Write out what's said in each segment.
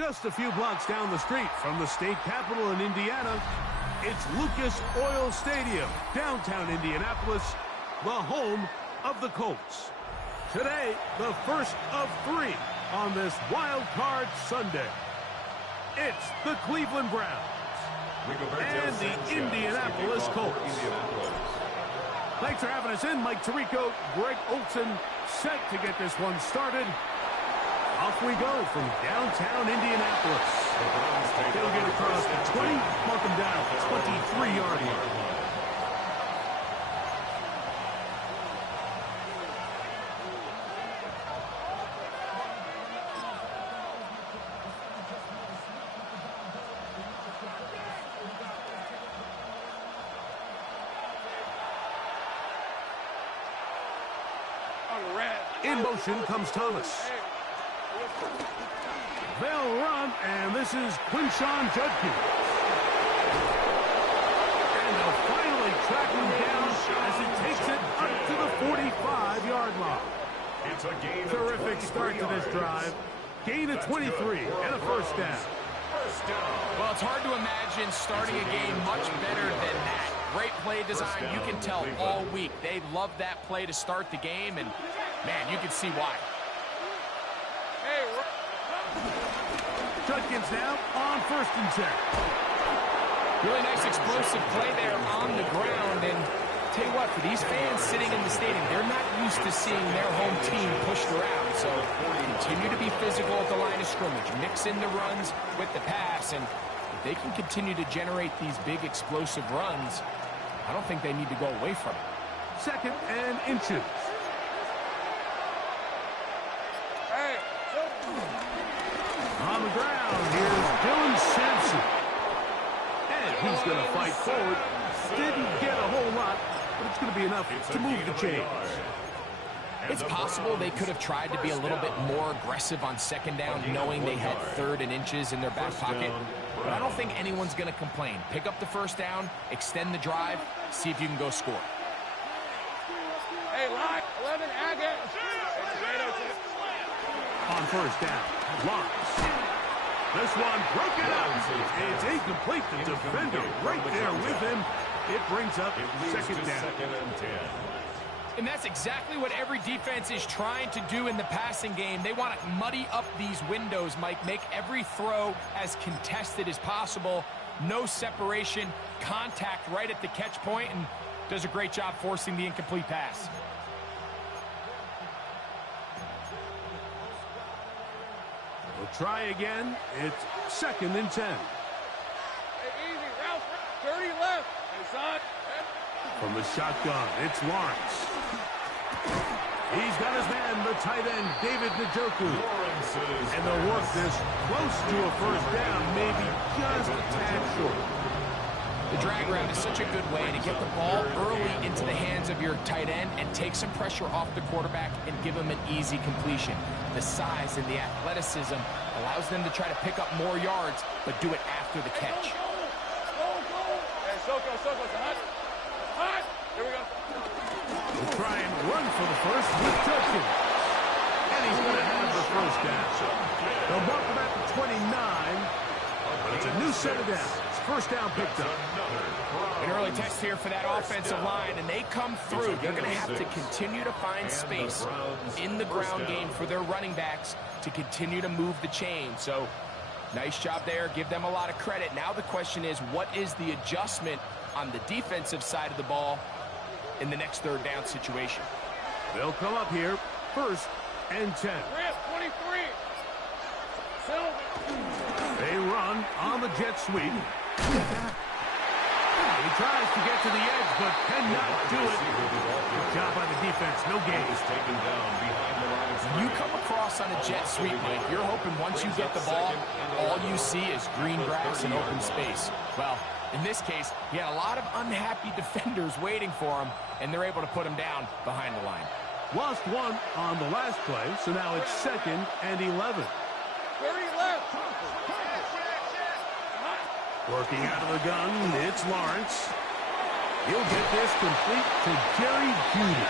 Just a few blocks down the street from the state capitol in Indiana, it's Lucas Oil Stadium, downtown Indianapolis, the home of the Colts. Today, the first of 3 on this Wild Card Sunday. It's the Cleveland Browns and the Indianapolis Colts. Thanks for having us in. Mike Tirico, Greg Olson, set to get this one started. Off we go from downtown Indianapolis. They'll get across the 20, mark them down at the 23-yard line. In motion comes Thomas. They'll run, and this is Quinshon Judkins. And they'll finally track him down as he takes it up to the 45-yard line. It's a gain. Terrific start to this drive. Gain of 23 and a first down. Well, it's hard to imagine starting a game much better than that. Great play design. You can tell all week they love that play to start the game, and, man, you can see why. Judkins now on 1st and 10. Really nice explosive play there on the ground, and tell you what, for these fans sitting in the stadium, they're not used to seeing their home team pushed around, so continue to be physical at the line of scrimmage, mix in the runs with the pass, and if they can continue to generate these big explosive runs, I don't think they need to go away from it. 2nd and inches. On the ground, here's Dylan Sampson. And he's going to fight forward. Didn't get a whole lot, but it's going to be enough to move the chains. It's possible they could have tried to be a little bit more aggressive on 2nd down, knowing they had 3rd and inches in their back pocket. But I don't think anyone's going to complain. Pick up the 1st down, extend the drive, see if you can go score. Hey, line 11, Agate. On 1st down, Lawrence. This one broken up. It's incomplete. The defender right there with him. It brings up 2nd down. And that's exactly what every defense is trying to do in the passing game. They want to muddy up these windows, Mike. Make every throw as contested as possible. No separation, contact right at the catch point, and does a great job forcing the incomplete pass. We'll try again. It's 2nd and 10. Hey, easy, Ralph. 30 left. Hey, son. From the shotgun, it's Lawrence. He's got his man, the tight end, David Njoku. And they'll work this close to a 1st down, maybe just a tad short. The drag route is such a good way to get the ball early into the hands of your tight end and take some pressure off the quarterback and give him an easy completion. The size and the athleticism allows them to try to pick up more yards, but do it after the catch. Hey, Soko, it's hot. Hot. Here we go. We'll try and run for the first with Judkins. And he's going to have the 1st down. They'll mark him at the 29, but it's a new set of downs. 1st down picked up. An early test here for that offensive line, and they come through. They're going to have to continue to find space in the ground game for their running backs to continue to move the chain. So, nice job there. Give them a lot of credit. Now the question is, what is the adjustment on the defensive side of the ball in the next 3rd down situation? They'll come up here, 1st and 10. Rip, 23. Silver. They run on the jet sweep. He tries to get to the edge, but cannot do it. Good job by the defense. No gain. When you come across on a jet sweep, Mike, you're hoping once you get the ball, all you see is green grass and open space. Well, in this case, he had a lot of unhappy defenders waiting for him, and they're able to put him down behind the line. Lost one on the last play, so now it's 2nd and 11. 30 left. Working out of the gun, it's Lawrence. He'll get this complete to Jerry Jeudy.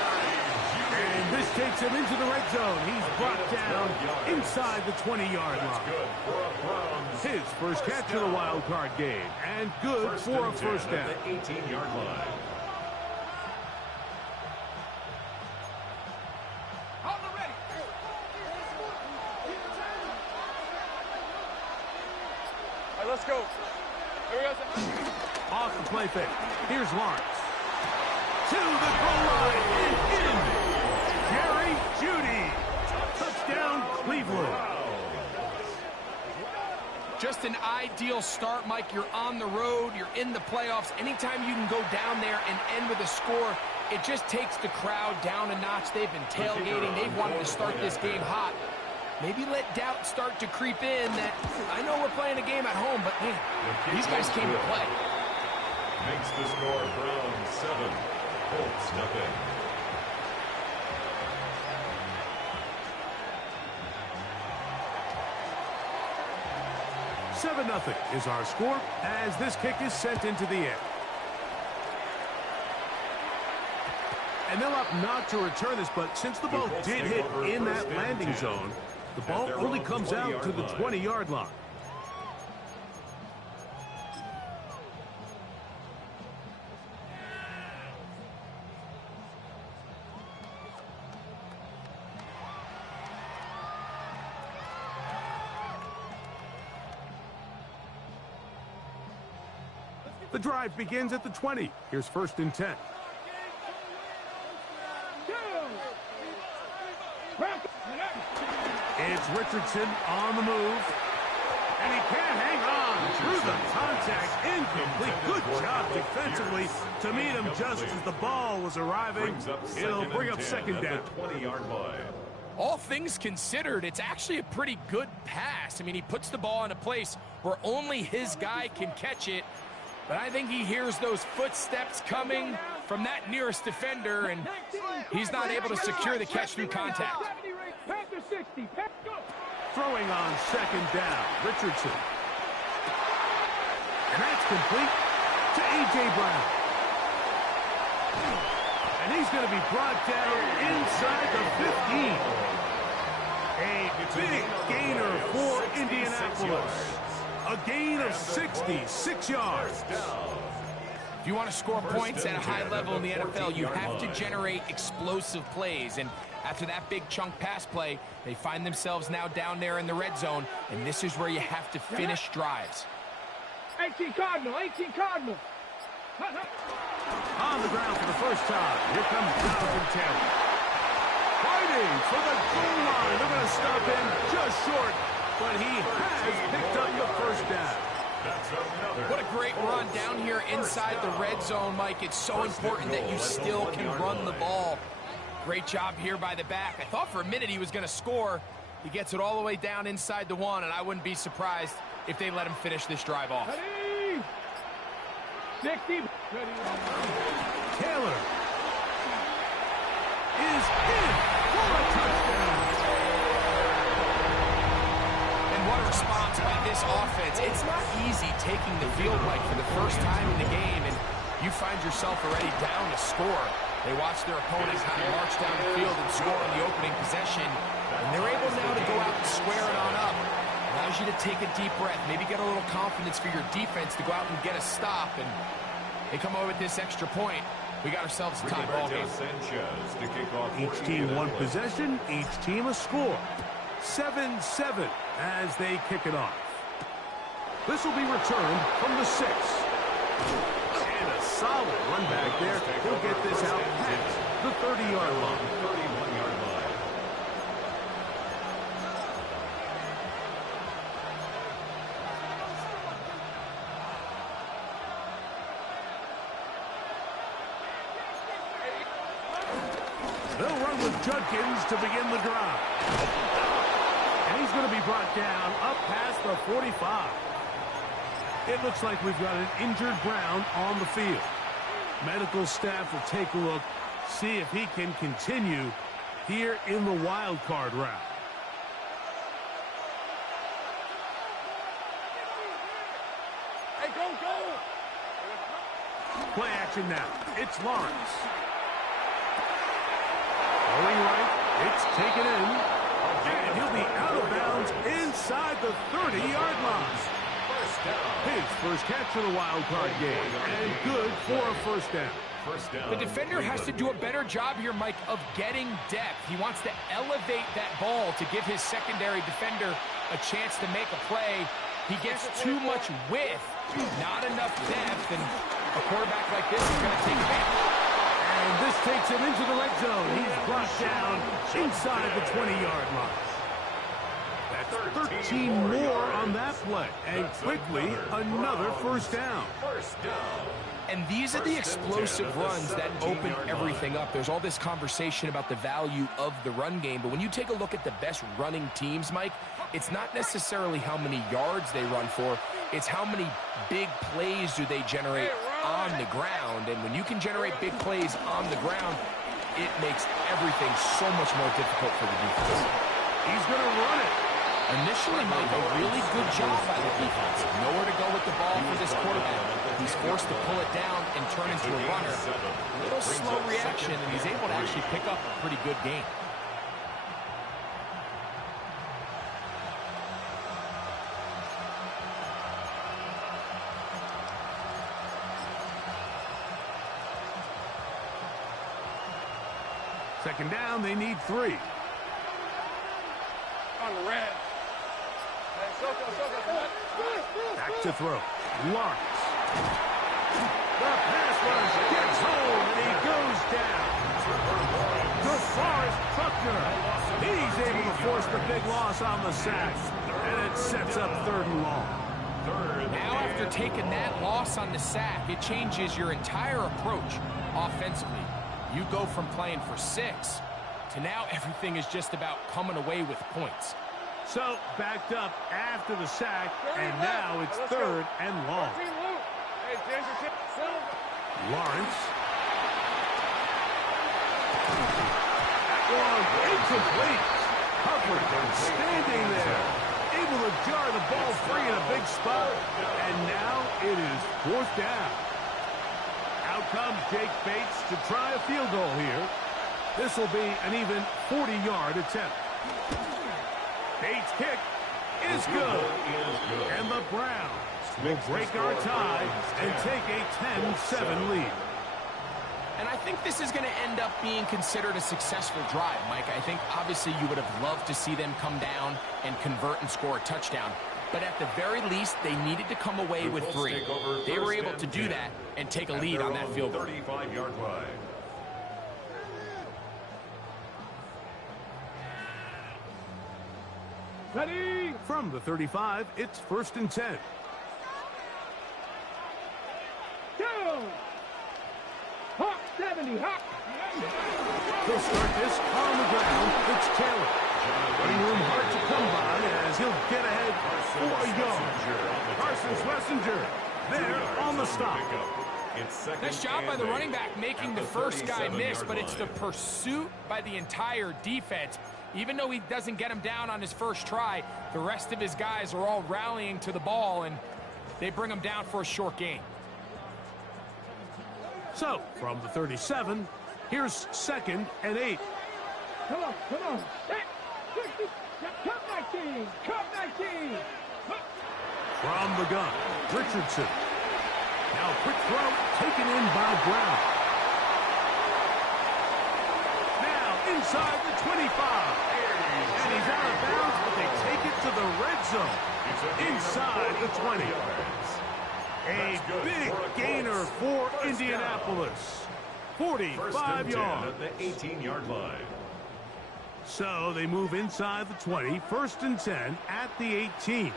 And this takes him into the red zone. He's brought down inside the 20-yard line. His first catch of the wild card game, and good for a first down. 18-yard line. Let's go. Here we go. Off the play fake. Here's Lawrence. To the goal line and in. Jerry Jeudy. Touchdown, Cleveland. Just an ideal start, Mike. You're on the road. You're in the playoffs. Anytime you can go down there and end with a score, it just takes the crowd down a notch. They've been tailgating. They've wanted to start this game hot. Maybe let doubt start to creep in that I know we're playing a game at home, but man, these guys came to play. Makes the score Browns 7, Colts nothing. $7-0 is our score as this kick is sent into the air. And they'll opt not to return this, but since the ball did hit in that landing zone, the ball only comes out to the 20-yard line. The drive begins at the 20. Here's 1st and 10. It's Richardson on the move. And he can't hang on through the contact. Incomplete. Good job defensively to meet him just as the ball was arriving. It'll bring up 2nd down. 20-yard line. All things considered, it's actually a pretty good pass. I mean, he puts the ball in a place where only his guy can catch it. But I think he hears those footsteps coming from that nearest defender, and he's not able to secure the catch through contact. Throwing on 2nd down, Richardson. And that's complete to A.J. Brown. And he's going to be brought down inside the 15. A big gainer for Indianapolis. A gain of 66 yards. If you want to score points at a high level in the NFL, you have to generate explosive plays. And after that big chunk pass play, they find themselves now down there in the red zone, and this is where you have to finish drives. 18 Cardinal, 18 Cardinal. On the ground for the first time. Here comes Jonathan Taylor. Fighting for the goal line. They're going to stop him just short, but he has picked up the first down. What a great run down here inside the red zone, Mike. It's so important that you still can run the ball. Great job here by the back. I thought for a minute he was going to score. He gets it all the way down inside the 1, and I wouldn't be surprised if they let him finish this drive off. 60. Taylor is in for a touchdown. And what a response by this offense. It's not easy taking the field, Mike, for the first time in the game, and you find yourself already down to score. They watch their opponent kind of march down the field and score on the opening possession, and they're able now to go out and square it on up. Allows you to take a deep breath, maybe get a little confidence for your defense to go out and get a stop, and they come over with this extra point. We got ourselves a tie ball game. Each team one possession, each team a score. 7-7 as they kick it off. This will be returned from the 6. And a solid run back there. He'll get this out past the 30-yard line. 31-yard line. They'll run with Judkins to begin the drive. And he's going to be brought down up past the 45. It looks like we've got an injured Brown on the field. Medical staff will take a look, see if he can continue here in the wild card round. Hey, go, go! Play action now. It's Lawrence. Going right, It's taken in, and he'll be out of bounds inside the 30-yard line. His first catch of the wild card game, and good for a first down. The defender has to do a better job here, Mike, of getting depth. He wants to elevate that ball to give his secondary defender a chance to make a play. He gets too much width, not enough depth, and a quarterback like this is going to take advantage. And this takes him into the red zone. He's brought down inside the 20-yard line. That's 13 more on that play, and quickly another first down. And these are the explosive runs that open everything up. There's all this conversation about the value of the run game, but when you take a look at the best running teams, Mike, it's not necessarily how many yards they run for, it's how many big plays do they generate on the ground. And when you can generate big plays on the ground, it makes everything so much more difficult for the defense. He's going to run it. Initially, Mike, a really good job by the defense. Nowhere to go with the ball for this quarterback. He's forced to pull it down and turn into a runner. A little slow reaction, and he's able to actually pick up a pretty good game. Second down, they need 3. On the red. Back to throw. Lawrence. The pass rush gets home, and he goes down. DeForest Buckner. He's able to force the big loss on the sack, and it sets up 3rd and long. Now, after taking that loss on the sack, it changes your entire approach offensively. You go from playing for 6 to now everything is just about coming away with points. So, backed up after the sack, and now it's 3rd and long. Lawrence. That one incomplete. Hubbard standing there, able to jar the ball free in a big spot, and now it is 4th down. Out comes Jake Bates to try a field goal here. This will be an even 40-yard attempt. Bates' kick is good. And the Browns will break our tie and take a 10-7 lead. And I think this is going to end up being considered a successful drive, Mike. I think obviously you would have loved to see them come down and convert and score a touchdown. But at the very least, they needed to come away with 3. They were able to do that and take a lead on that field goal. 35-yard line. Ready? From the 35, it's 1st and 10. Go! Hawk 70, Hawk! They'll start this on the ground. It's Taylor. Running room hard to come by as he'll get ahead for a yard. Carson Schlesinger there on the stop. Nice job by the running back making the first guy miss, but it's the pursuit by the entire defense. Even though he doesn't get him down on his first try, the rest of his guys are all rallying to the ball, and they bring him down for a short gain. So, from the 37, here's 2nd and 8. Come on, come on. Come 19, come 19. From the gun, Richardson. Now quick throw taken in by Brown. Now inside the 25. And he's out of bounds, but they take it to the red zone. Inside the 20. A big gainer for Indianapolis. 45 yards. At the 18-yard line. So they move inside the 20. 1st and 10 at the 18.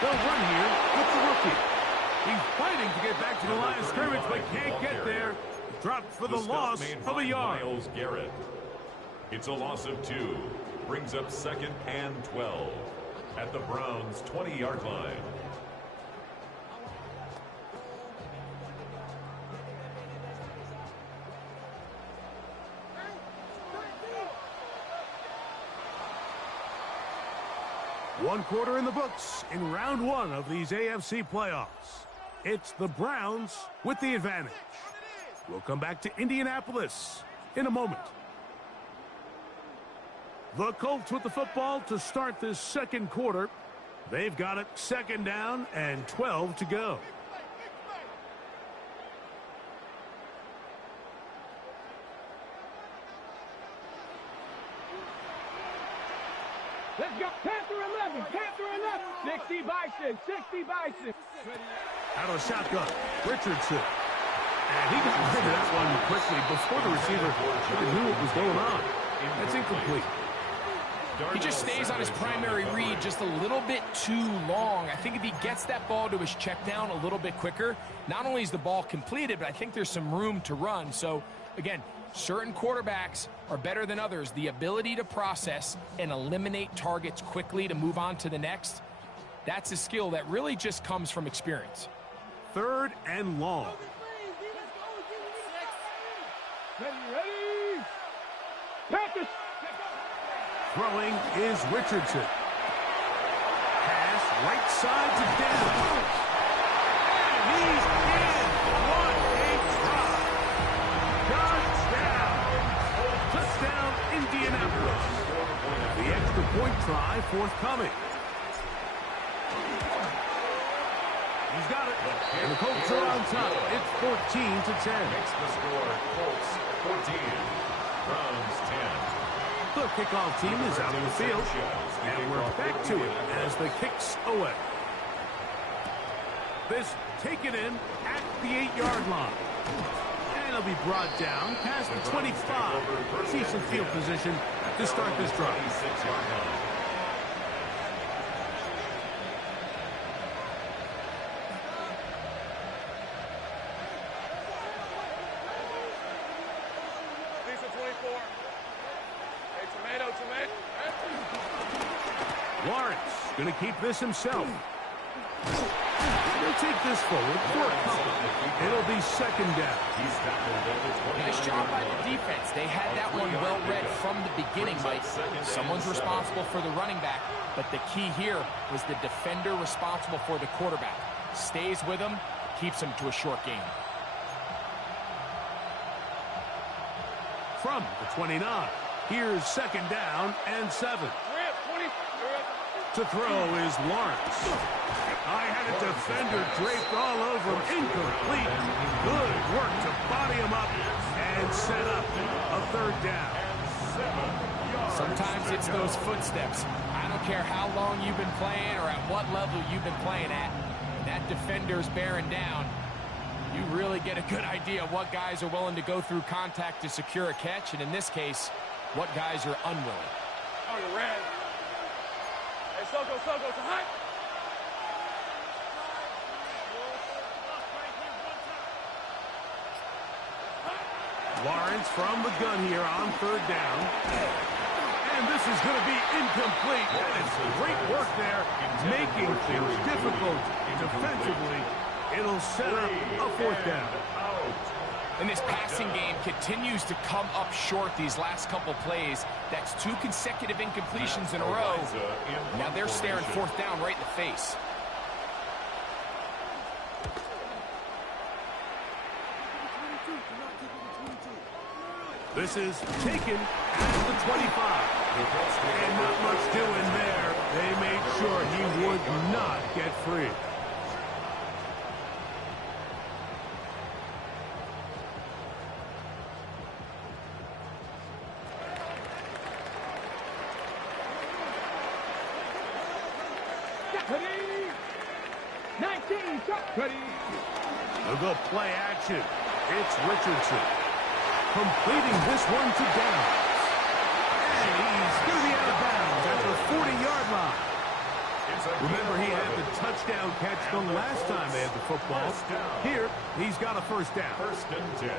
They'll run here with the rookie. He's fighting to get back to the line of scrimmage, but can't get there. Dropped for the loss of a yard. Myles Garrett. It's a loss of 2. Brings up 2nd and 12 at the Browns' 20-yard line. One quarter in the books in round 1 of these AFC playoffs. It's the Browns with the advantage. We'll come back to Indianapolis in a moment. The Colts with the football to start this second quarter. They've got it 2nd down and 12 to go. Let's go. Panther 11. Panther 11. 60 Bison. 60 Bison. Out of the shotgun, Richardson. And he got rid of that one quickly before the receiver even knew what was going on. That's incomplete. He just stays on his primary read just a little bit too long. I think if he gets that ball to his check down a little bit quicker, not only is the ball completed, but I think there's some room to run. So, again, certain quarterbacks are better than others. The ability to process and eliminate targets quickly to move on to the next, that's a skill that really just comes from experience. 3rd and long. Ready. Panthers. Throwing is Richardson. Pass right side to Daniels. And he's in. What a drop. Touchdown. Touchdown, Indianapolis. The extra point try forthcoming. He's got it. And the Colts are on top. It's 14-10. Makes the score Colts 14, Browns 10. The kickoff team is out of the field, and we're back to it as the kick's away. This taken in at the 8-yard line. And it'll be brought down past the 25. Decent field position to start this drive. 26-yard line. Lawrence going to keep this himself. He'll take this forward for a couple. It'll be 2nd down. Nice job by the defense. They had that one well read from the beginning, Mike. Someone's responsible for the running back, but the key here was the defender responsible for the quarterback. Stays with him, keeps him to a short gain. From the 29, here's 2nd down and 7. To throw is Lawrence. I had a defender draped all over him. Incomplete. Good work to body him up and set up a 3rd down. Sometimes it's those footsteps. I don't care how long you've been playing or at what level you've been playing at. When that defender's bearing down, you really get a good idea of what guys are willing to go through contact to secure a catch, and in this case, what guys are unwilling. On the red. Hey, Soko, it's hot. Lawrence from the gun here on 3rd down. And this is going to be incomplete. And it's great work there, making things difficult defensively. It'll set up a 4th down. And this passing game continues to come up short these last couple plays. That's 2 consecutive incompletions in a row. Now they're staring 4th down right in the face. This is taken at the 25. And not much doing there. They made sure he would not get free. They'll go play action. It's Richardson. Completing this one to Downs. And he's going to be out of bounds at the 40-yard line. Remember, he had the touchdown catch the last time they had the football. Here, he's got a 1st down.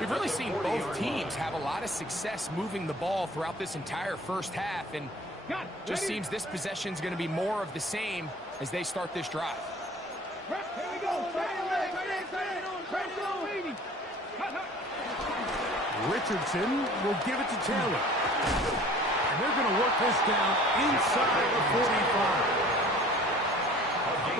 We've really seen both teams have a lot of success moving the ball throughout this entire first half, and just seems this possession is going to be more of the same as they start this drive. Here we go. Richardson will give it to Taylor. And they're going to work this down inside the 45.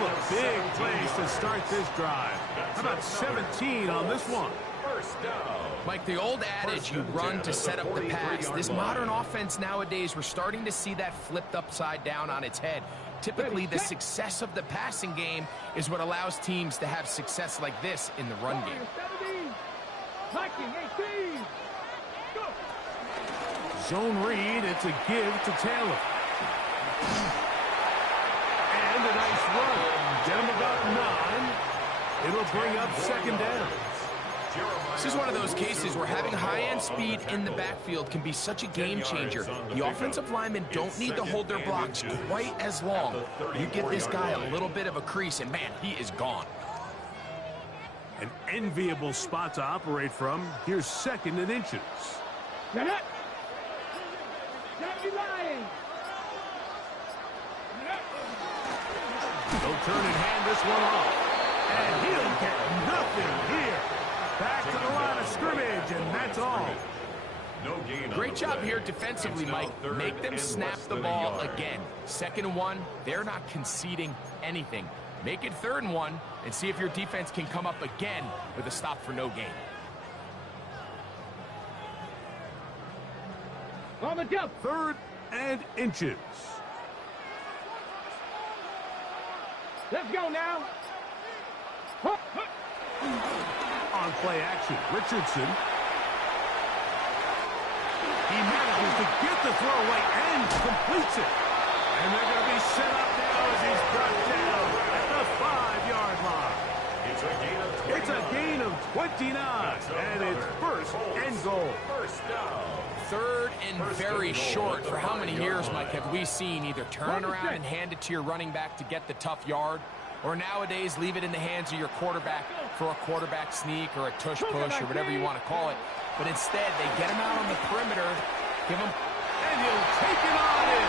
couple of big plays to start this drive. How about 17 on this one? First down. Mike, the old adage, you run to set up the pass. This modern offense nowadays, we're starting to see that flipped upside down on its head. Typically, the success of the passing game is what allows teams to have success like this in the run game. Zone read, it's a give to Taylor. And a nice run. Get him about 9. It'll bring up second down. This is one of those cases where having high-end speed in the backfield can be such a game changer. The offensive linemen don't need to hold their blocks quite as long. You get this guy a little bit of a crease, and man, he is gone. An enviable spot to operate from. Here's second and inches. Get it! Don't be lying! They'll turn and hand this one off. And he'll get nothing here. Back to the line of scrimmage, and that's all. No gain. Great job here defensively, Mike. Make them snap the ball again. 2nd and 1, they're not conceding anything. Make it 3rd and 1, and see if your defense can come up again with a stop for no gain. On the jump! 3rd and inches. Let's go now! On play action, Richardson. He manages to get the throw away and completes it. And they're going to be set up now as he's brought down at the 5-yard line. It's a gain of 29, and it's 1st and goal. First down. 3rd and very short. For how many years, Mike, have we seen either turn around and hand it to your running back to get the tough yard, or nowadays leave it in the hands of your quarterback for a quarterback sneak or a tush push or whatever you want to call it. But instead, they get him out on the perimeter, give him... And he'll take it on in.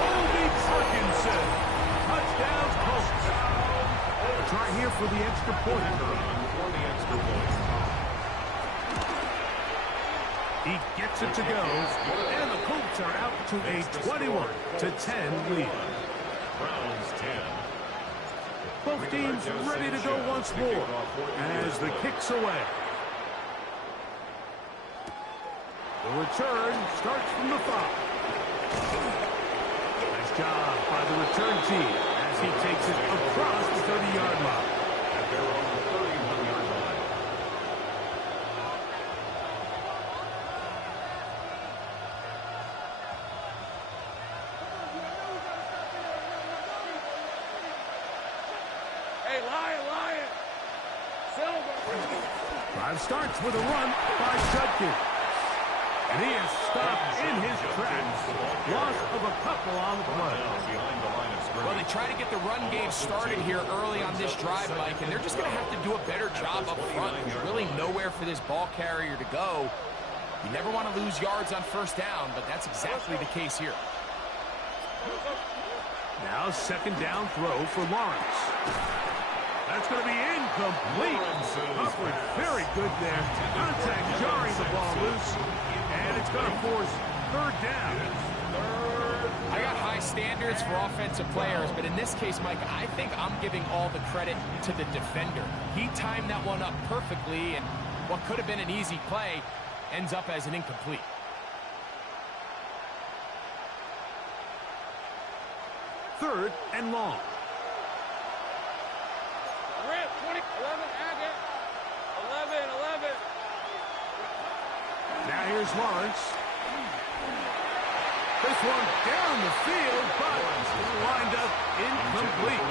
Colby Parkinson. Touchdown, Colts. Try here for the extra point. He gets it to go. And the Colts are out to a 21-10 lead. Browns 10. Both teams ready to go once more as the kick's away. The return starts from the 5. Nice job by the return team as he takes it across the 30-yard line. At their own 31-yard line. Hey, Lion! Silver! Drive starts with a run by Judkins. And he is stopped in his tracks. Loss of a couple on the play. Well, they try to get the run game started here early on this drive, Mike, and they're just going to have to do a better job up front. There's really nowhere for this ball carrier to go. You never want to lose yards on 1st down, but that's exactly the case here. Now 2nd down throw for Lawrence. That's going to be incomplete. Upward, very good there. Contact jarring the ball loose. And it's going to force 3rd down. I got high standards for offensive players, but in this case, Mike, I think I'm giving all the credit to the defender. He timed that one up perfectly, and what could have been an easy play ends up as an incomplete. Third and long. Rip, 20, 11, Agate. 11. Now here's Lawrence. This one down the field, but lined up incomplete.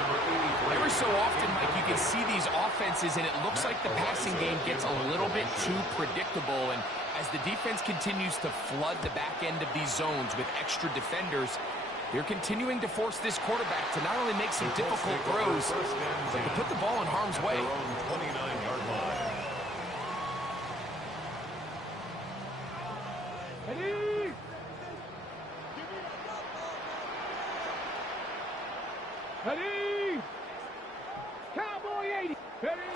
Every so often, Mike, you can see these offenses, and it looks like the passing game gets a little bit too predictable. And as the defense continues to flood the back end of these zones with extra defenders, they're continuing to force this quarterback to not only make some difficult throws, but to put the ball in harm's way. 29-yard line. Ready? Ready? Cowboy 80. Ready?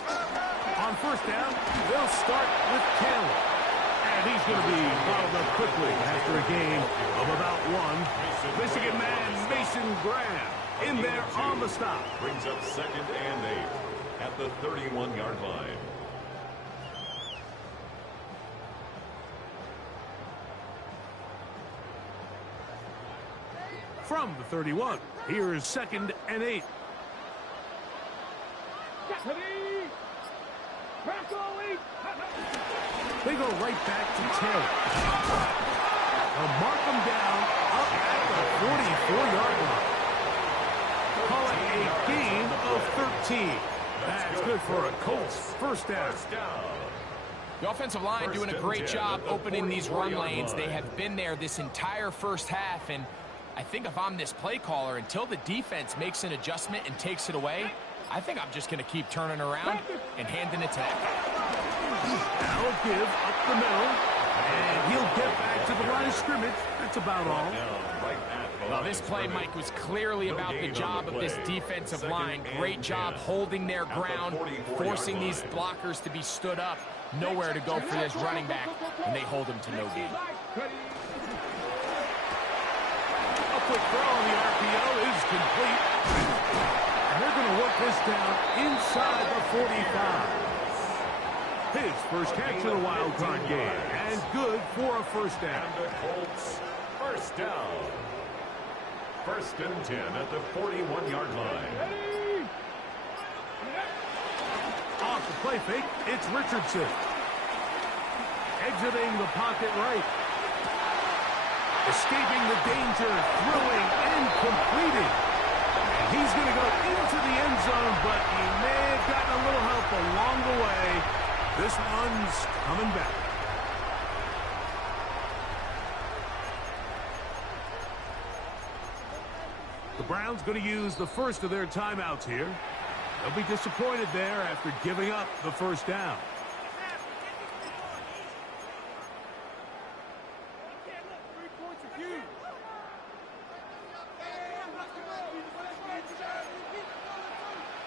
On 1st down, they'll start with Taylor. And he's going to be bottled up quickly after a gain of about 1. Michigan man Mason Graham in there on the stop. Brings up 2nd and 8 at the 31-yard line. From the 31, here is 2nd and 8. They go right back to Taylor. They'll mark them down up at the 44-yard line. Call it a gain of 13. That's good for a Colts first down. The offensive line doing a great job opening these run lanes. They have been there this entire first half, and I think if I'm this play caller, until the defense makes an adjustment and takes it away, I think I'm just going to keep turning around and handing it to that guy. Now a give up the middle, and he'll get back to the line of scrimmage. That's about all. Well, this play, Mike, was clearly about the job of this defensive line. Great job holding their ground, forcing these blockers to be stood up. Nowhere to go for this running back, and they hold him to no gain. A quick throw on the RPO is complete. And they're going to work this down inside the 45. His first catch of the wild card game, and good for a first down. And the Colts first down. 1st and 10 at the 41-yard line. Off the play fake, it's Richardson. Exiting the pocket right. Escaping the danger, throwing and completing. And he's going to go into the end zone, but he may have gotten a little help along the way. This one's coming back. The Browns going to use the first of their timeouts here. They'll be disappointed there after giving up the first down.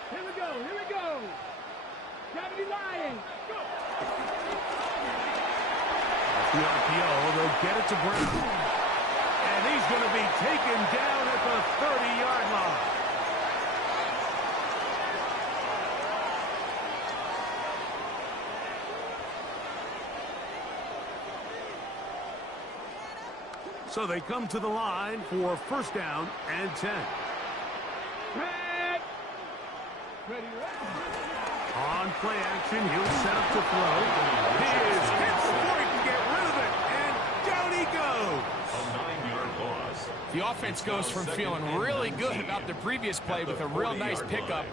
Here we go. Gravity line. Off the RPO, they'll get it to Brown. And he's going to be taken down at the 30-yard line. So they come to the line for first down and 10. On play action, he'll set up to throw. He is hit before he can get rid of it, and down he goes. A 9-yard loss. The offense goes from feeling really good about the previous play with a real nice pickup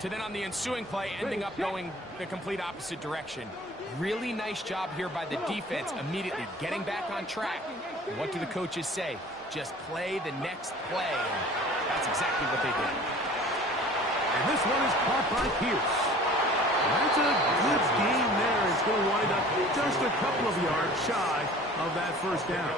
to then on the ensuing play ending up going the complete opposite direction. Really nice job here by the defense immediately getting back on track. And what do the coaches say? Just play the next play. And that's exactly what they did. And this one is caught by Pierce. That's a good game there. It's going to wind up just a couple of yards shy of that first down.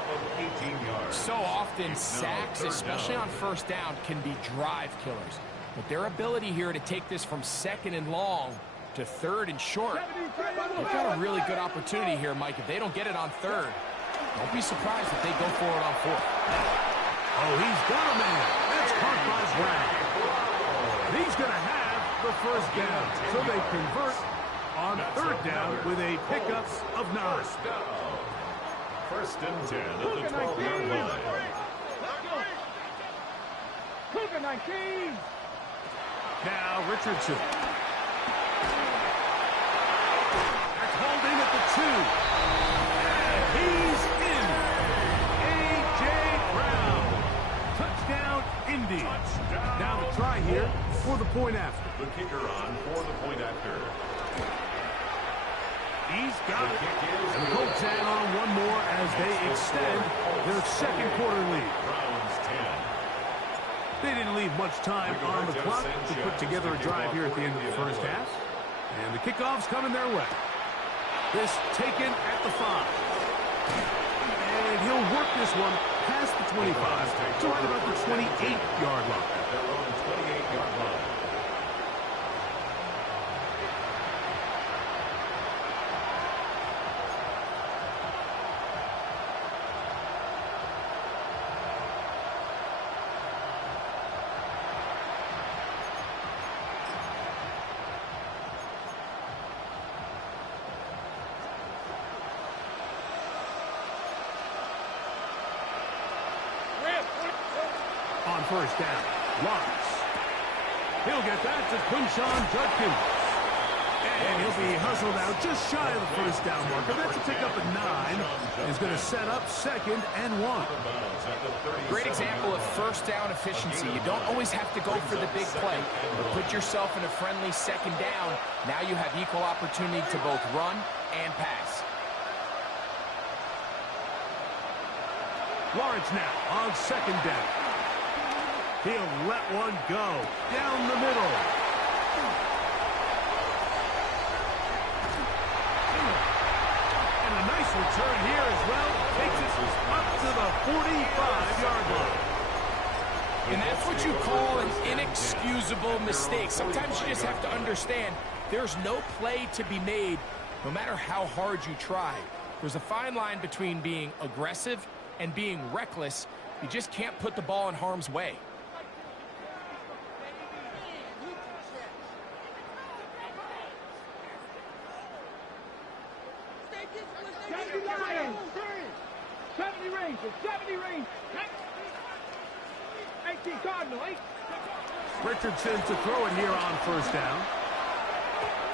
So often sacks, especially on first down, can be drive killers. But their ability here to take this from 2nd and long to 3rd and short, they've got a really good opportunity here, Mike. If they don't get it on 3rd, don't be surprised if they go for it on 4th. Oh, he's got a man. That's caught by Brown. He's going to have the first down. So they convert on 3rd down with a pickup of 9. 1st and 10 at the 12-yard line. Cougar 19. Now Richardson. That's hauled in at the 2. And he's in. A.J. Brown. Touchdown, Indy. Now the try here for the point after. The kicker on for the point after. He's got it. And the Colts add on one more as they extend their second quarter lead. Browns 10. They didn't leave much time on the clock to put together a drive here at the end of the first half. And the kickoff's coming their way. This taken at the 5. And he'll work this one past the 25 to right about the 28-yard line. At their own 28-yard line. first down. Lawrence. He'll get that to Quinshon Judkins. And he'll be hustled out just shy of the first down marker. That's a pick up at 9. He's going to set up 2nd and 1. Great example of first down efficiency. You don't always have to go for the big play, but put yourself in a friendly 2nd down. Now you have equal opportunity to both run and pass. Lawrence now on 2nd down. He'll let one go down the middle. And a nice return here as well. Takes it up to the 45-yard line. And that's what you call an inexcusable mistake. Sometimes you just have to understand there's no play to be made no matter how hard you try. There's a fine line between being aggressive and being reckless. You just can't put the ball in harm's way. Richardson to throw it here on first down.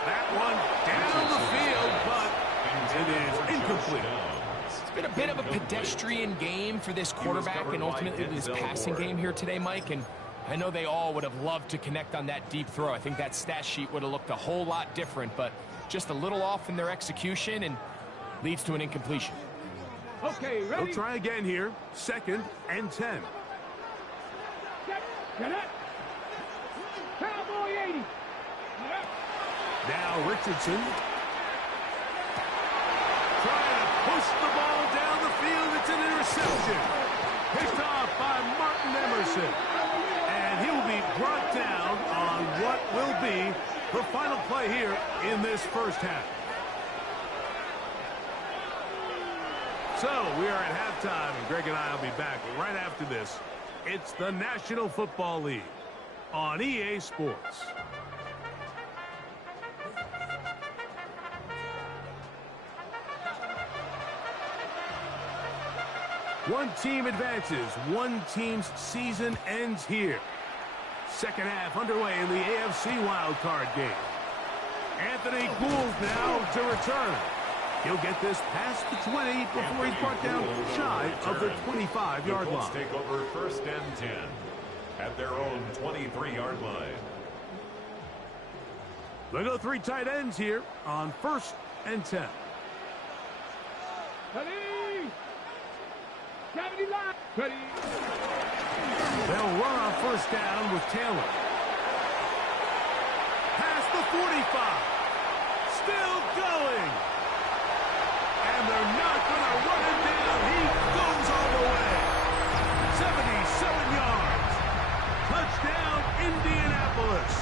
That one down the field, but it is incomplete. It's been a bit of a pedestrian game for this quarterback and ultimately this passing game here today, Mike. And I know they all would have loved to connect on that deep throw. I think that stat sheet would have looked a whole lot different, but just a little off in their execution and leads to an incompletion. Okay, ready? They'll try again here. 2nd and 10. Get it. Cowboy 80. Now Richardson trying to push the ball down the field. It's an interception. Picked off by Martin Emerson. And he'll be brought down on what will be the final play here in this first half. So we are at halftime, and Greg and I will be back right after this. It's the National Football League on EA Sports. One team advances. One team's season ends here. Second half underway in the AFC wildcard game. Anthony Gould now to return. He'll get this past the 20 before he's brought down shy of the 25-yard line. Take over 1st and 10 at their own 23-yard line. They'll go 3 tight ends here on 1st and 10. Ready. They'll run on 1st down with Taylor. Past the 45. Still going. And they're not going to run him down. He goes all the way. 77 yards. Touchdown, Indianapolis.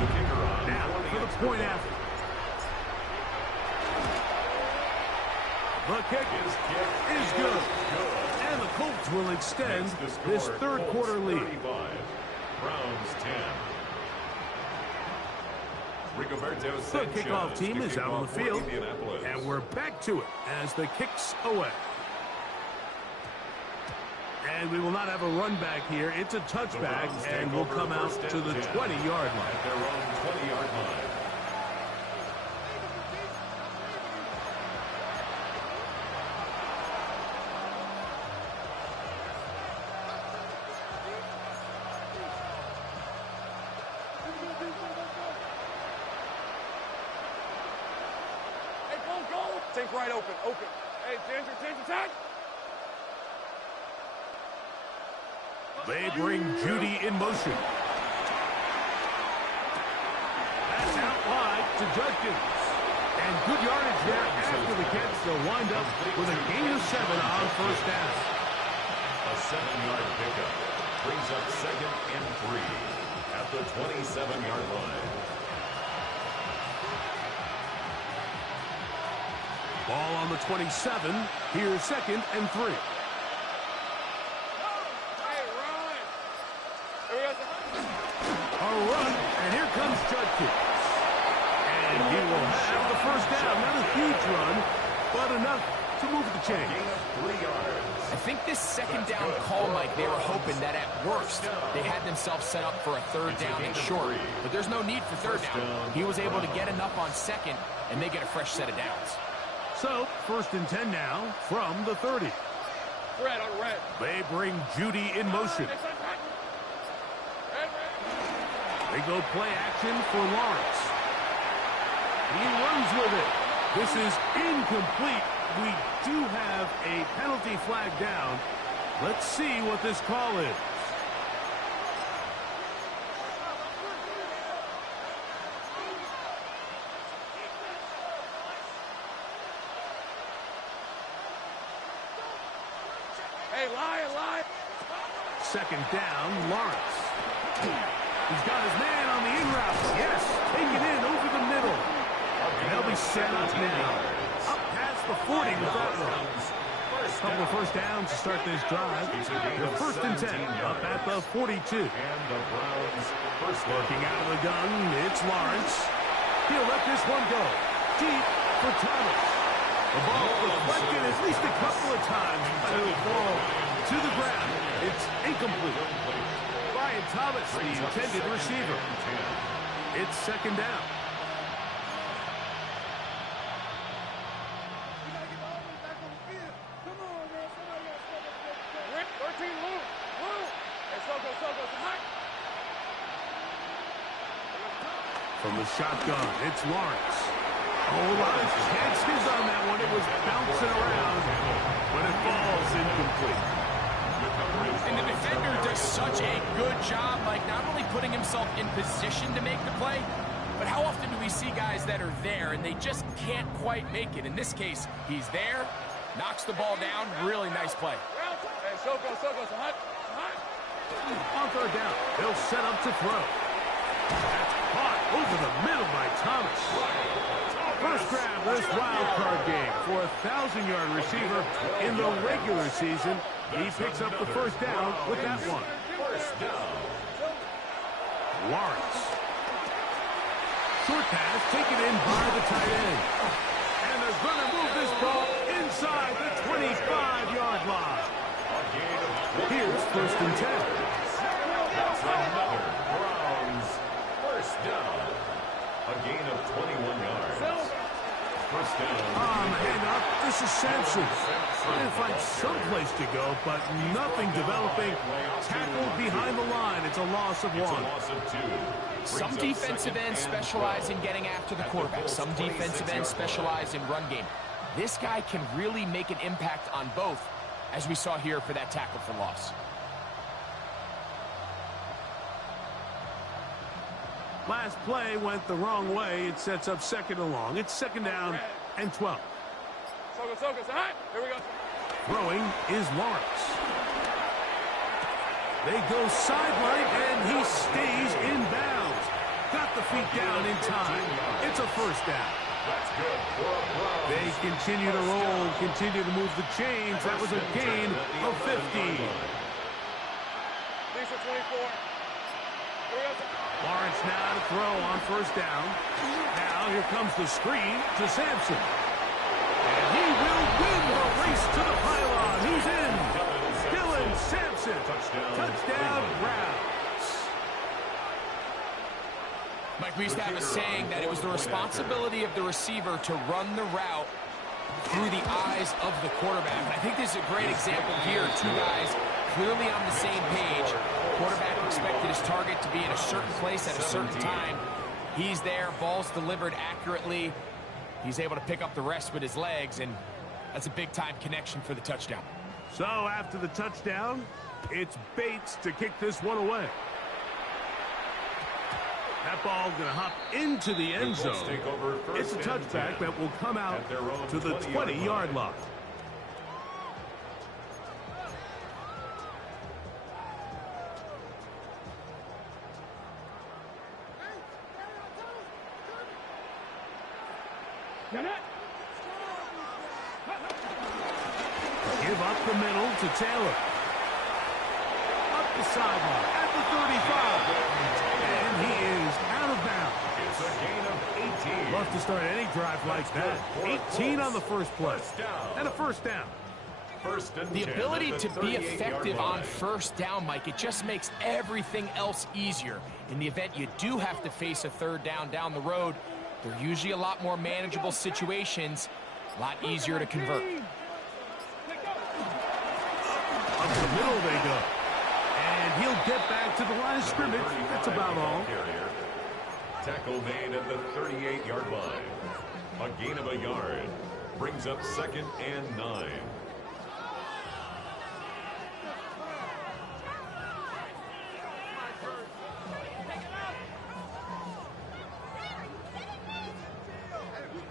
The kicker on now for the point after. The kick is good. And the Colts will extend this third quarter lead. 35, Browns 10. The kickoff team is out on the field, and we're back to it as the kick's away. And we will not have a run back here. It's a touchback, and we'll come out to the 20-yard line. At their own 20-yard line. Take right open. Hey, Ginger, tag. They bring Judy in motion. That's out wide to Judkins. And good yardage there after the catch. They'll wind up with a gain of 7 on 1st down. A 7-yard pickup brings up 2nd and 3 at the 27-yard line. Ball on the 27. Here's 2nd and 3. A run, and here comes Judkins. And he will have the 1st down. Not a huge run, but enough to move the chain. I think this second down call, Mike, they were hoping that at worst they had themselves set up for a third down and short. But there's no need for third down. He was able to get enough on second, and they get a fresh set of downs. So, 1st and 10 now from the 30. Red on red. They bring Judy in motion. They go play action for Lawrence. He runs with it. This is incomplete. We do have a penalty flag down. Let's see what this call is. Hey, lie. 2nd down, Lawrence. He's got his man on the in route. Yes, take it in over the middle. And they'll be set up now. Up past the 40 with that one. Couple of first downs to start this drive. They're 1st and 10 up at the 42. And the Browns first Working out of the gun, it's Lawrence. He'll let this one go. Deep for Thomas. The ball deflected at least a couple of times, but it'll fall to the ground. It's incomplete. Brian Thomas, the intended receiver. It's 2nd down. Rick, 13, Lou. Hey, Soko, hot. From the shotgun, it's Lawrence. Oh, a lot of chances on that one. It was bouncing around, but it falls incomplete. And the defender does such a good job, like not only putting himself in position to make the play, but how often do we see guys that are there and they just can't quite make it? In this case, he's there, knocks the ball down, really nice play. Hey, Soko, hot. On 3rd down, they'll set up to throw. That's caught over the middle by Thomas. First grab of this wild card game for a 1,000-yard receiver in the regular season. He picks up the 1st down with that one. Lawrence. Short pass taken in by the tight end. And they're going to move this ball inside the 25-yard line. Here's 1st and 10. That's another Browns first down. A gain of 21 yards. First down. Hand up. This is Sampson. Trying to find some place to go, but nothing developing. Tackled behind the line. It's a loss of 1. It's a loss of 2. Some defensive ends specialize in getting after the quarterback. Some defensive ends specialize in run game. This guy can really make an impact on both, as we saw here for that tackle for loss. Last play went the wrong way. It sets up 2nd and long. It's 2nd down and 12. Soko, hot. Here we go. Throwing is Lawrence. They go sideline, and he stays in bounds. Got the feet down in time. It's a 1st down. That's good for a Browns. They continue to roll, continue to move the chains. That was a gain of 15. Lisa, 24. Here we go. Lawrence now to throw on 1st down. Now here comes the screen to Sampson. And he will win the race to the pylon. He's in. Dylan Sampson. Touchdown, Browns. Mike, we used to have a saying that it was the responsibility of the receiver to run the route through the eyes of the quarterback. And I think this is a great example here. 2 guys clearly on the same page. Quarterback expected his target to be in a certain place at a certain time. He's there, ball's delivered accurately. He's able to pick up the rest with his legs, and that's a big-time connection for the touchdown. So after the touchdown, it's Bates to kick this one away. That ball going to hop into the end zone. It's a touchback that will come out to the 20-yard line. Give up the middle to Taylor. Up the sideline at the 35. And he is out of bounds. It's a gain of Love to start any drive like that. 18 on the first play. And a first down. The ability to be effective on first down, Mike, it just makes everything else easier. In the event you do have to face a third down the road, they're usually a lot more manageable situations, a lot easier to convert. Up the middle they go. And he'll get back to the line of scrimmage. That's about all. Tackle made at the 38-yard line. A gain of a yard. Brings up 2nd and 9.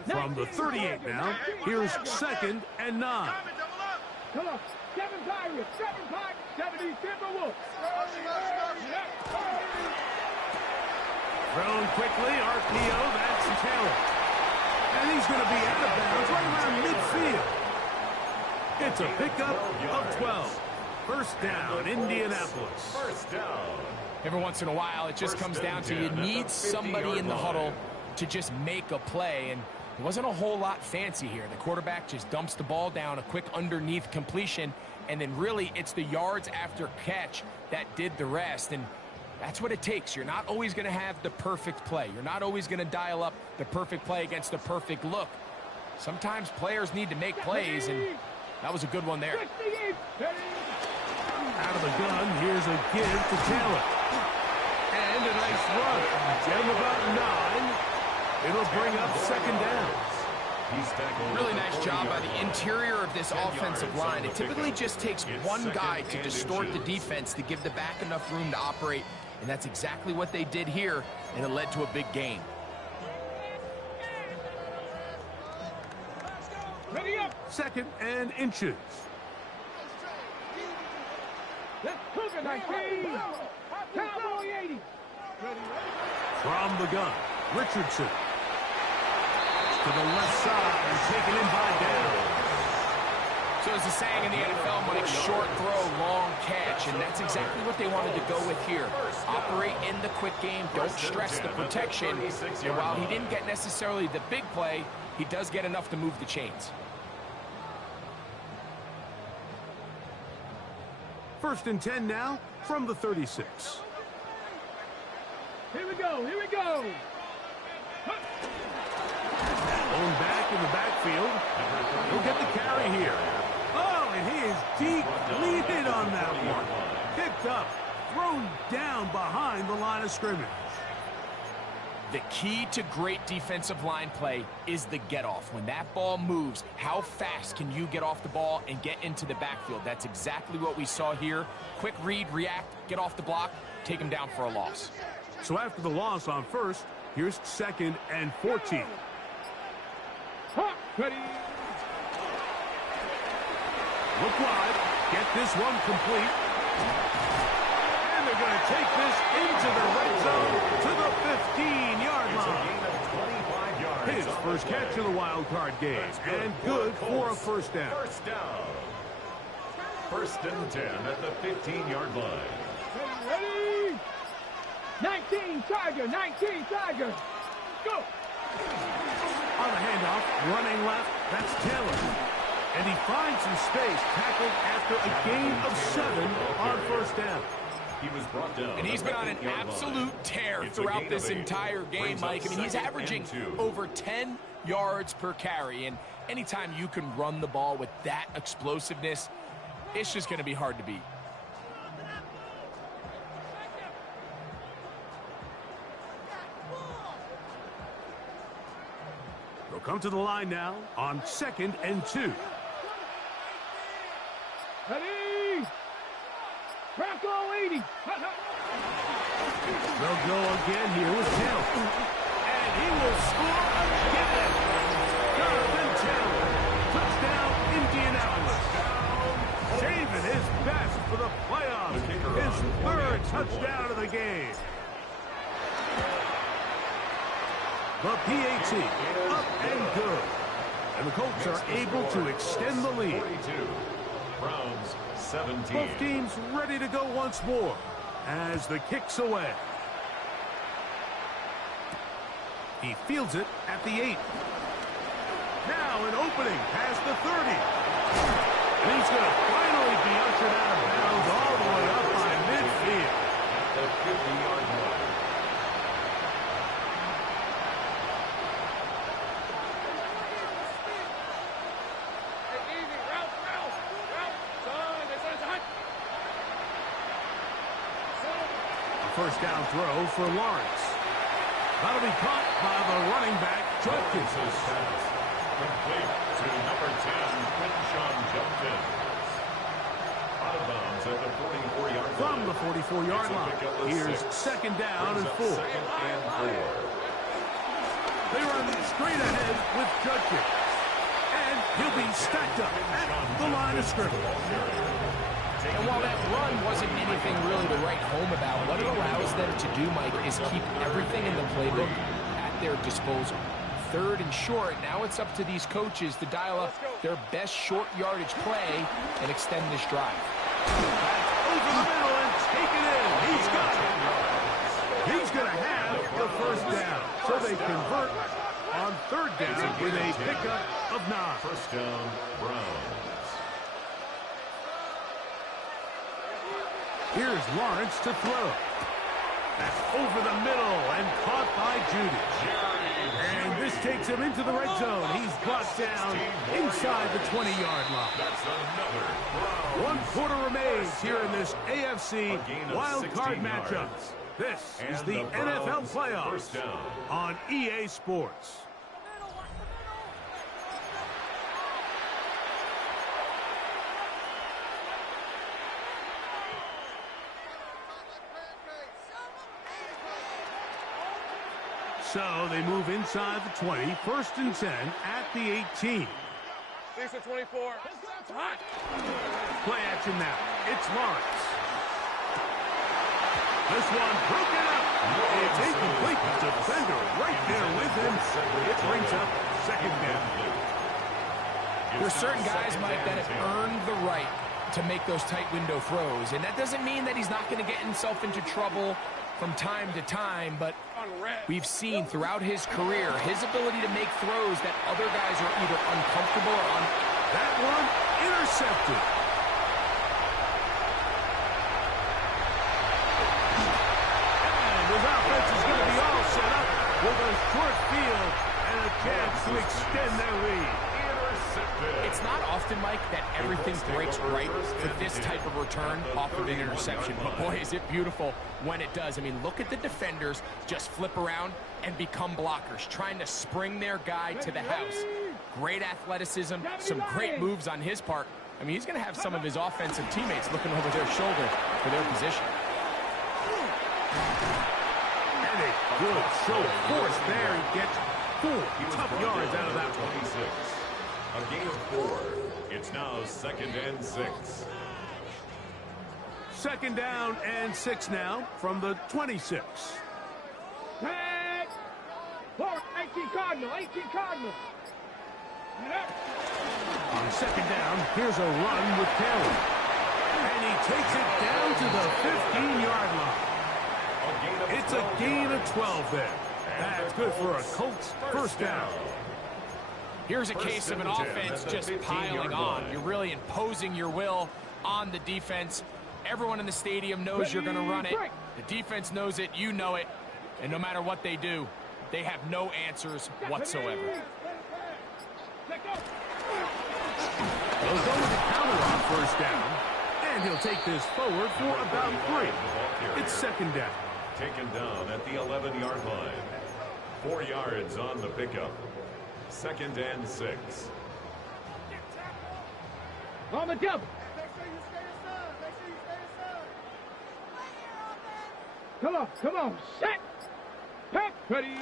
From the 38 now, here's 2nd and 9. Come on, 7 Pirates, 7 Pirates, 70 Timberwolves. Thrown quickly, RPO, that's Taylor. And he's going to be out of bounds right around midfield. It's a pickup of 12. First down, Indianapolis. First down. Every once in a while, it just comes down to you need somebody in the huddle to just make a play, and it wasn't a whole lot fancy here. The quarterback just dumps the ball down, a quick underneath completion, and then really it's the yards after catch that did the rest, and that's what it takes. You're not always going to have the perfect play. You're not always going to dial up the perfect play against the perfect look. Sometimes players need to make plays, and that was a good one there. Out of the gun, here's a give to Taylor. And a nice run. Get him about 9. It'll bring up 2nd down. Really nice job by the interior of this offensive line. It typically just takes one guy to distort the defense to give the back enough room to operate, and that's exactly what they did here, and it led to a big gain. Ready up. 2nd and inches. Let's cook it, 19. Cowboy 80. From the gun, Richardson. To the left side and taken in by down. So as the saying in the NFL, Mike, short throw, long catch, and that's exactly what they wanted to go with here. Operate in the quick game, don't stress the protection, and while he didn't get necessarily the big play, he does get enough to move the chains. 1st and 10 now from the 36. Here we go, here we go. Going back in the backfield. He'll get the carry here. Oh, and he is depleted on that one. Picked up, thrown down behind the line of scrimmage. The key to great defensive line play is the get-off. When that ball moves, how fast can you get off the ball and get into the backfield? That's exactly what we saw here. Quick read, react, get off the block, take him down for a loss. So after the loss on 1st, here's 2nd and 14. Ready. Look wide. Get this one complete. And they're going to take this into the red zone to the 15-yard line. His first catch of the wild card game. And good for a first down. First down. 1st and 10 at the 15-yard line. Ready. 19 Tiger, 19 Tiger. Go. On the handoff, running left, that's Taylor. And he finds some space, tackled after a gain of 7 on 1st down. He was brought down. And he's been on an absolute tear throughout this entire game, Mike. I mean, he's averaging over 10 yards per carry. And anytime you can run the ball with that explosiveness, it's just going to be hard to beat. They'll come to the line now on 2nd and 2. Ready. Bronco 80. They'll go again here with Taylor. And he will score again. Jonathan Taylor. Touchdown, Indianapolis. Saving his best for the playoffs. His 3rd touchdown of the game. The PAT, up and good. And the Colts are able to extend the lead. 42. Browns 17. Both teams ready to go once more as the kick's away. He fields it at the 8. Now an opening past the 30. And he's going to finally be ushered out of bounds all the way up by midfield. The 50-yard line. First down throw for Lawrence. That'll be caught by the running back, Judkins. Complete to number 10, Quinshawn Judkins. Out of bounds at the 44-yard line. From the 44-yard line. Here's second down and 4. Second and 4. They run straight ahead with Judkins. And he'll be stacked up at the line of scrimmage. And while that run wasn't anything really to write home about, what it allows them to do, Mike, is keep everything in the playbook at their disposal. Third and short, now it's up to these coaches to dial up their best short yardage play and extend this drive. Over the middle and take it in. He's got it. He's going to have the first down. So they convert on third down with a pickup of 9. First down, Browns. Here's Lawrence to throw. That's over the middle and caught by Judy. And this takes him into the red zone. He's brought down inside the 20-yard line. That's another 1 quarter remains here in this AFC wild card matchup. This is the NFL Playoffs on EA Sports. So they move inside the 20, first and 10 at the 18. 6 to 24. Hot. Play action now. It's Lawrence. This one broken up. It's incomplete. The defender right there with him. It brings up second down. There's certain guys, Mike, that have earned the right to make those tight window throws. And that doesn't mean that he's not going to get himself into trouble from time to time, but we've seen throughout his career his ability to make throws that other guys are either uncomfortable or That one intercepted. And his offense is going to be all set up with a short field and a chance to extend their lead. It's not often, Mike, that everything breaks right for this type of return off of an interception. But, boy, is it beautiful when it does. I mean, look at the defenders just flip around and become blockers, trying to spring their guy to the house. Great athleticism, some great moves on his part. I mean, he's going to have some of his offensive teammates looking over their shoulder for their position. And a good show of force there. He gets 4 tough yards out of that one. A gain of 4. It's now second and 6. Second down and 6 now from the 26. Tag. Forward. 18 Cardinal. 18 Cardinal. On second down, here's a run with Taylor. And he takes it down to the 15-yard line. It's a gain of 12 there. That's good for a Colts first down. Here's a case of an offense just piling on. You're really imposing your will on the defense. Everyone in the stadium knows you're going to run it. The defense knows it. You know it. And no matter what they do, they have no answers whatsoever. They'll go with the counter on first down. And he'll take this forward for about 3. It's second down. Taken down at the 11-yard line. 4 yards on the pickup. Second and 6. On the double. Come on. Set. Pack. Ready.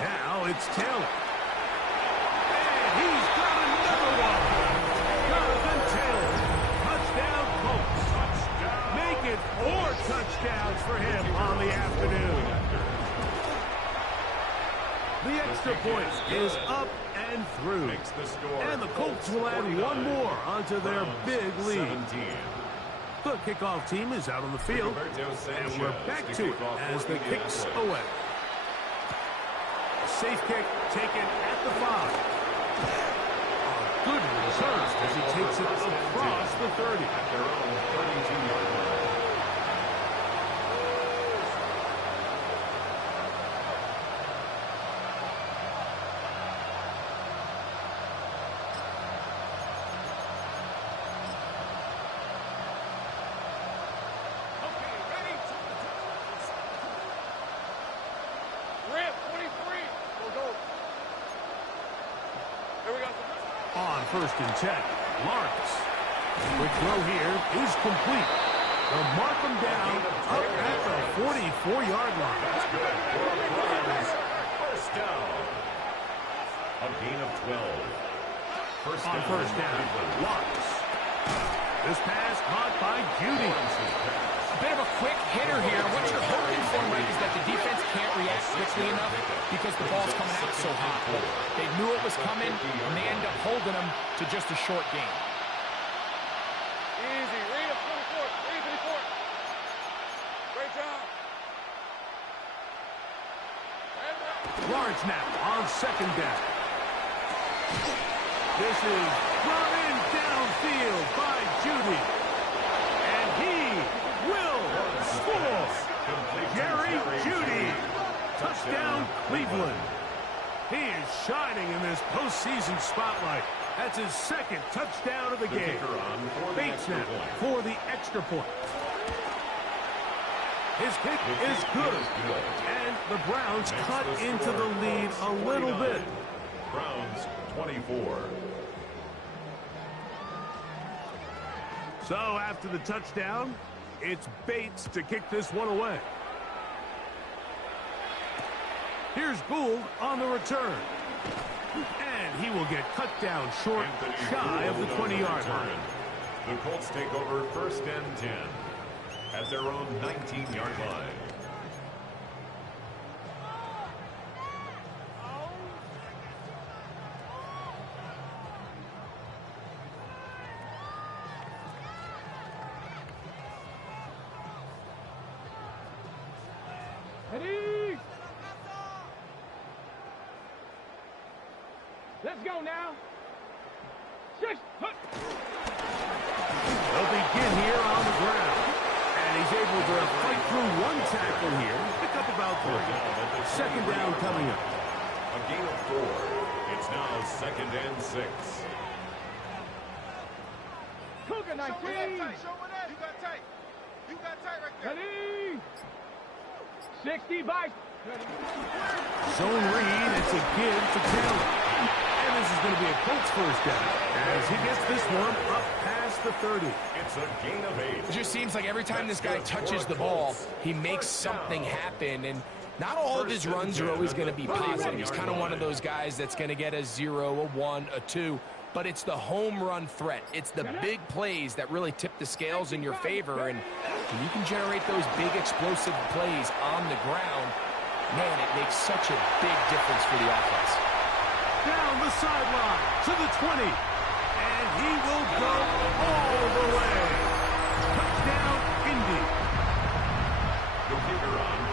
Now it's Taylor. And he's got another one. Jonathan Taylor. Touchdown Colts. Make it 4 touchdowns for him on the afternoon. The extra point is up and through. And the Colts will add 1 more onto their big lead. The kickoff team is out on the field, and we're back to it as the kicks away. safe kick taken at the 5. Good return as he takes it across the 30. At their own 32-yard line. On 1st and 10, Lawrence. Quick throw here is complete. They'll mark him down up at the 44-yard line. That's good. First down. A gain of 12. On first down, Lawrence. This pass caught by Judy. A bit of a quick hitter here. What you're hoping for, Mike, is that the defense can't react quickly enough because the ball's coming out so hot. But they knew it was coming, and they end up holding them to just a short game. Easy. Read him, 24. Read 24. Great job. Lawrence now on 2nd down. This is brought in downfield by Judy. And he will score. Jerry Judy. Touchdown, Cleveland. He is shining in this postseason spotlight. That's his 2nd touchdown of the game. Bates now for the extra point. His kick is good. And the Browns cut into the lead a little bit. Browns 24. So after the touchdown, it's Bates to kick this one away. Here's Gould on the return. And he will get cut down short, shy of the 20-yard line. The Colts take over 1st and 10 at their own 19-yard line. Ready? Let's go now. 6. They'll begin here on the ground. And he's able to fight through one tackle here. Pick up about 3. 2nd down coming up. A gain of 4. It's now 2nd and 6. Cougar 19. Show me that. You got tight. You got tight right there. Ready? 60 by. Zone read. It's a give to Taylor. And this is going to be a Colts 1st down as he gets this one up past the 30. It's a gain of 8. It just seems like every time this guy touches the ball, he makes something happen. And not all of his runs are always going to be positive. He's kind of one of those guys that's going to get a 0, a 1, a 2. But it's the home run threat. It's the big plays that really tip the scales in your favor. And when you can generate those big explosive plays on the ground, man, it makes such a big difference for the offense. Down the sideline to the 20. And he will go all the way. Touchdown, Indy.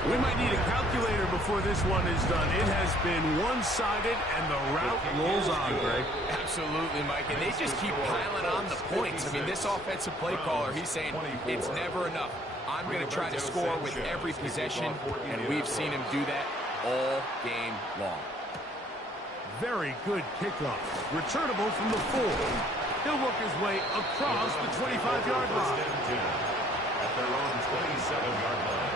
We might need a calculator before this one is done. It has been one-sided, and the route rolls on, Greg. Absolutely, Mike. And they just keep piling on the points. I mean, this offensive play caller, he's saying it's never enough. I'm going to try to score with every possession, and we've seen him do that all game long. Very good kickoff. Returnable from the 4. He'll work his way across the 25-yard line. At their own 27-yard line.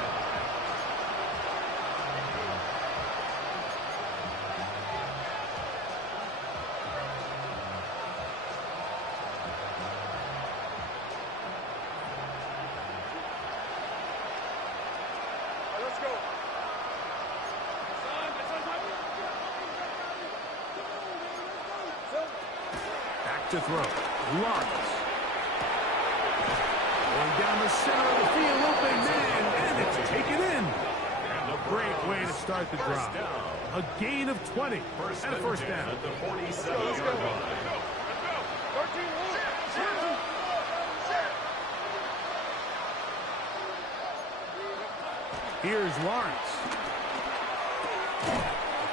Let's go. Back to throw. Lawrence. Going down the center of the field, open man, and it's taken in. Great way to start the drive. A gain of 20 and a 1st down. At the 47-yard line. Here's Lawrence.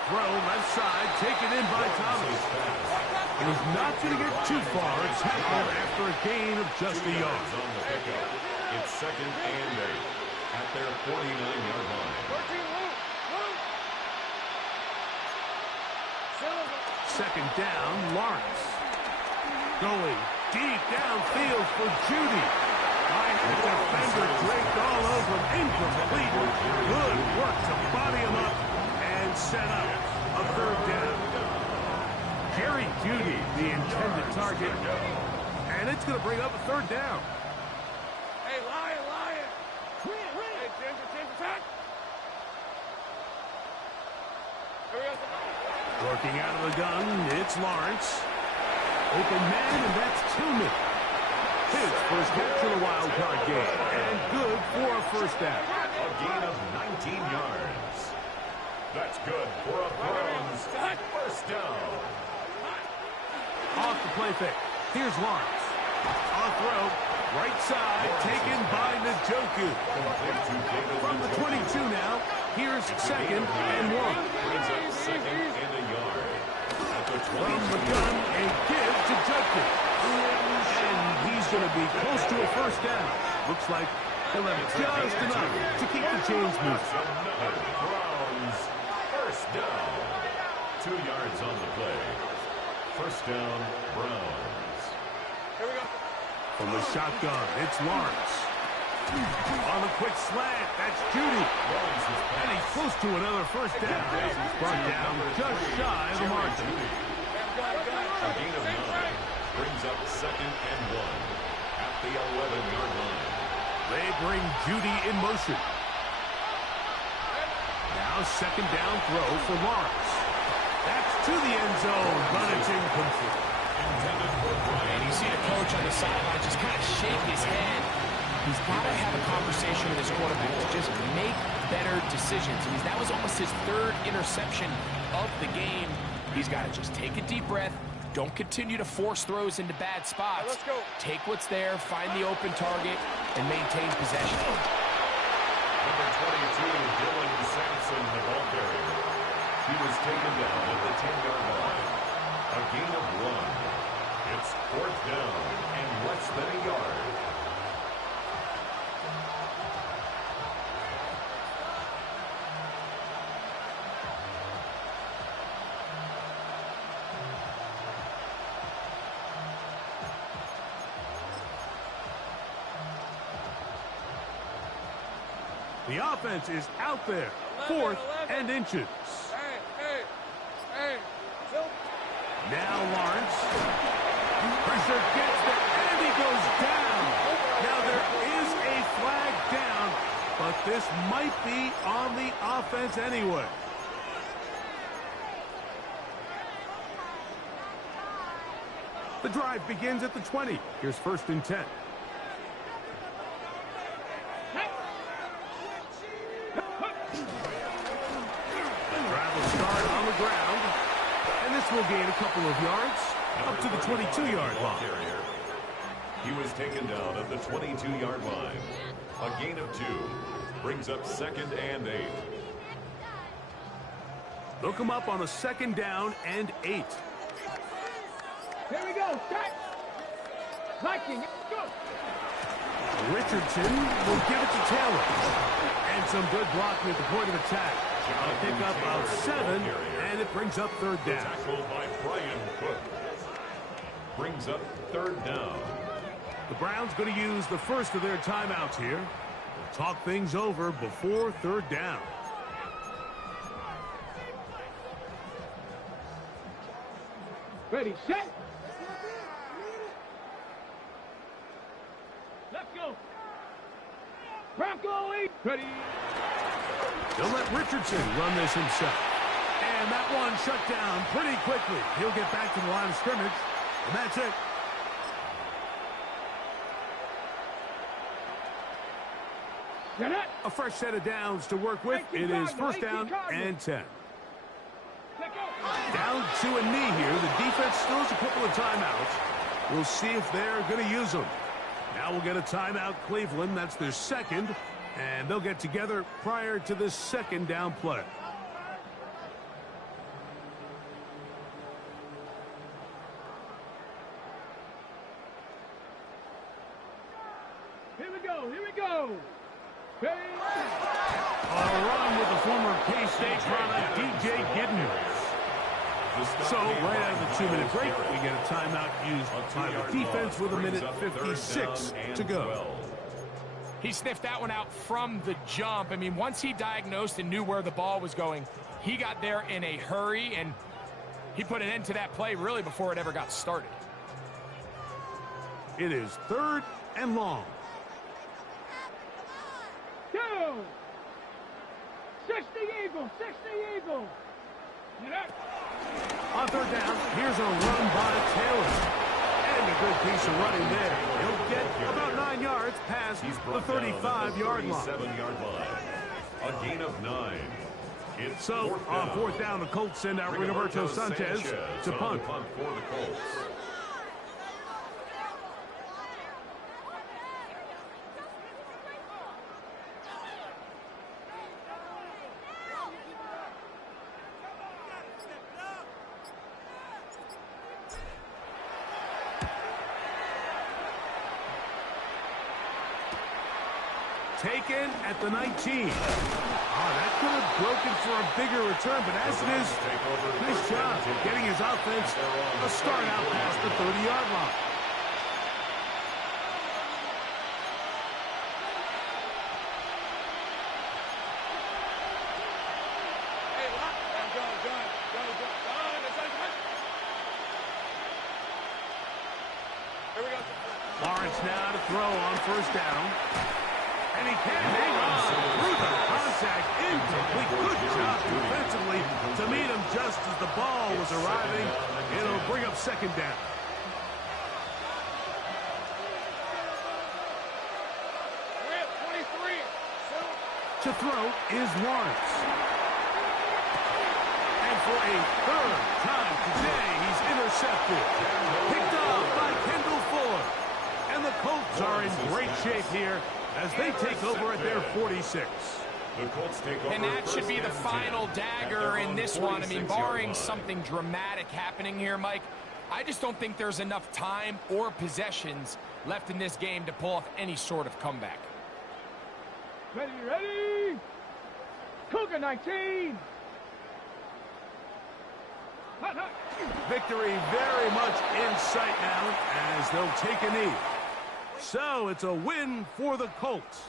throw, left side, taken in by Thomas. He's not going to get too far. It's tackled after a gain of just a yard. On the pickup. It's 2nd and 8 at their 49-yard line. Second down, Lawrence. Going deep downfield for Judy. By the defender draped all over him. Incomplete. Good work to body him up and set up a third down. Jerry Judy, the intended target. And it's going to bring up a third down. Hey, Lion, Lion. Hey, Ginger, attack. Here we go. Working out of the gun, it's Lawrence. Open man, and that's Tillman. His first catch in a wild card game. And good for a first down. A gain of 19 yards. That's good for a Browns first down. Off the play fake. Here's Lawrence. On throw. Right side, taken by Njoku. From the 22 now, here's 2nd and 1. Brings up 2nd and a yard. At the 20. From the gun, a give to Judkins. And he's going to be close to a first down. Looks like he'll have just enough to keep the chains moving. Another Browns first down. 2 yards on the play. First down, Browns. Here we go. From the shotgun, it's Lawrence. On a quick slant, that's Judy. And he's close to another first down. He's brought down just shy of the margin. A gain of 9 brings up 2nd and 1 at the 11-yard line. They bring Judy in motion. Now 2nd down throw for Lawrence. That's to the end zone, but it's incomplete. And you see the coach on the sideline just kind of shake his head. He's got to have a conversation with his quarterback to just make better decisions. I mean, that was almost his 3rd interception of the game. He's got to just take a deep breath. Don't continue to force throws into bad spots. Let's go. Take what's there, find the open target, and maintain possession. Number 22, Dylan Sampson, the ball carrier. He was taken down at the 10-yard line. A gain of 1. It's 4th down and less than a yard. The offense is out there. 4th and inches. Hey. Now Lawrence. Pressure gets there, and he goes down. Now there is a flag down, but this might be on the offense anyway. The drive begins at the 20. Here's 1st and 10. Will gain a couple of yards up to the 22-yard line. He was taken down at the 22-yard line. A gain of 2 brings up 2nd and 8. Look him up on a 2nd down and 8. Here we go. Start. Viking. Go. Richardson will give it to Taylor. And some good blocking at the point of attack. A pickup of 7, and it brings up 3rd down. Tackled by Brian Cook. Brings up 3rd down. The Browns going to use the first of their timeouts here. We'll talk things over before 3rd down. Ready, set. Let's go. Bronco Lee. Ready. They'll let Richardson run this himself. And that one shut down pretty quickly. He'll get back to the line of scrimmage, and that's it. A fresh set of downs to work with. It is 1st down and 10. Down to a knee here. The defense still has a couple of timeouts. We'll see if they're going to use them. Now we'll get a timeout, Cleveland. That's their 2nd. And they'll get together prior to this 2nd down play. go. Here we go. A run with the former K-State product, DJ Gidden. So, right out of the 2-minute break, we get a timeout used by the defense with 1:56 to go. He sniffed that one out from the jump. I mean, once he diagnosed and knew where the ball was going, he got there in a hurry, and he put an end to that play really before it ever got started. It is 3rd and long. 2. 60 Eagles. 60 Eagles. Get up. On 3rd down, here's a run by Taylor. And a good piece of running there. He'll get about 9 yards past the 35-yard line. 37-yard line. A gain of 9. It's So, on 4th down, the Colts send out Rigoberto Sanchez to punt. For the Colts. Taken at the 19. That could have broken for a bigger return, but as it is, nice job getting his offense a start out past the 30-yard line. Hey, Here we go. Lawrence now to throw on 1st down. And he can hang on through the contact. Incomplete. Good job defensively to meet him just as the ball was arriving. It'll bring up 2nd down. We're at 23. To throw is Lawrence. And for a 3rd time today, he's intercepted. Picked off by Kendall Fuller. And the Colts are in great shape here as they take over at their 46. The Colts take over. And that should be the final dagger in this one. I mean, barring something dramatic happening here, Mike, I just don't think there's enough time or possessions left in this game to pull off any sort of comeback. Ready. Cougar 19. Hot. Victory very much in sight now as they'll take a knee. So it's a win for the Colts.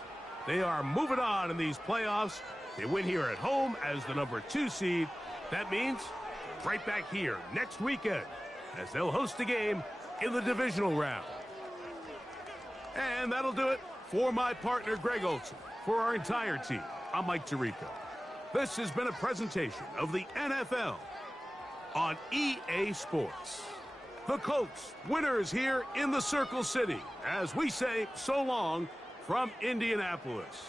They are moving on in these playoffs. They win here at home as the number 2 seed. That means right back here next weekend as they'll host a game in the divisional round. And that'll do it for my partner, Greg Olson. For our entire team, I'm Mike Tirico. This has been a presentation of the NFL on EA Sports. The Colts, winners here in the Circle City, as we say so long from Indianapolis.